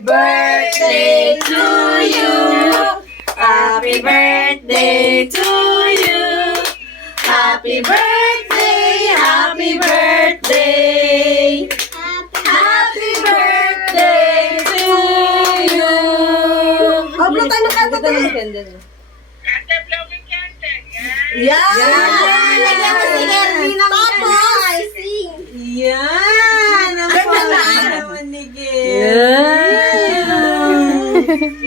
birthday to you. Happy birthday to you. Happy birthday, happy birthday. Happy birthday to you. Ablo tayo ng kanta tayo. Yan! Lagyan mo si Kirby ng Tapos! Yan! Ang Ganda na. naman ni Kirby.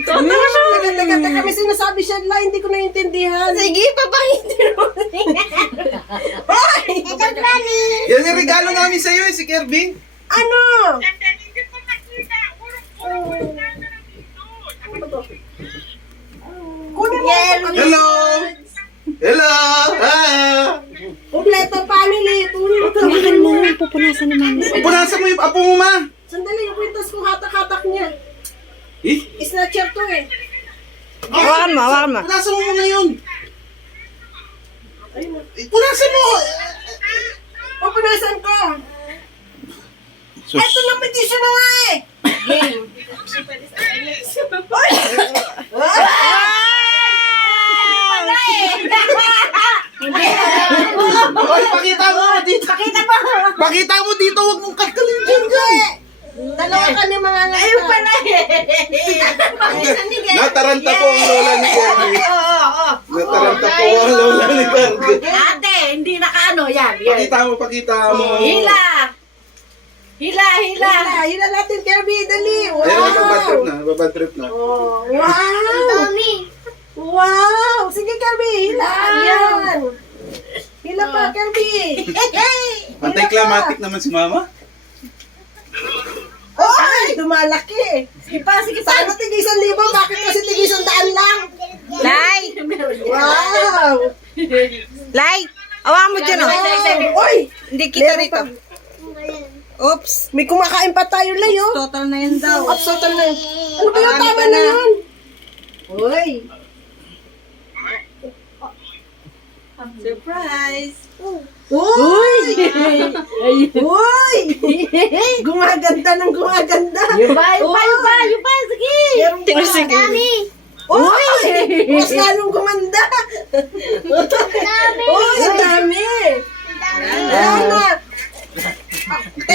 Totoo siya. Teka, may sinasabi siya lang, hindi ko naintindihan. Sige, papangitin mo. Hoy! Yan yung regalo namin sa iyo, si Kirby. Ano? Kunin mo. Hello! Hello! Ah! Kompleto family. Kunin mo. Mahal mo, pupunasan naman. Punasan mo yung apo mo, ma. Sandali, yung kwintas ko hatak-hatak niya. Eh? Snatcher to eh. Hawakan mo, hawakan mo. Punasan mo muna yun. Punasan mo! Pupunasan ko. Sus. Ito na petition na nga eh. Game. Oy, pakita mo dito. Pakita mo dito, huwag mong kalkalin dyan. Dalawa kami mga nga. Ayun pala Nataranta po ang lola ni Kirby. Nataranta po ang lola ni Kirby. Ate, hindi nakaano yan. Pakita mo. Hila! Hila! Hila natin, Kirby. Dali. Ayun, Wow. babad trip na. Oh, wow. Wow. Sige, Kirby. Hila. Yan. Hila pa, Kirby. Anti-climatic naman si mama. Oy, dumalaki. Sige pa! Sana tig 1,000, bakit kasi tig 100 lang? Lai! Wow. Lai! Hawakan mo dyan, oh. Oy, Hindi kita meron rito. pa. Oops. May kumakain pa tayo layo. Total na yan daw. Absotan na. Ano ba yung Marami tama pa na na. yun? Oy. Surprise! Uy! Uy! Gumaganda ng gumaganda. Yung pa! Sige! Tingnan sige. Uy! Mas lalong gumanda. Uy, ang dami. Ayan na. 10,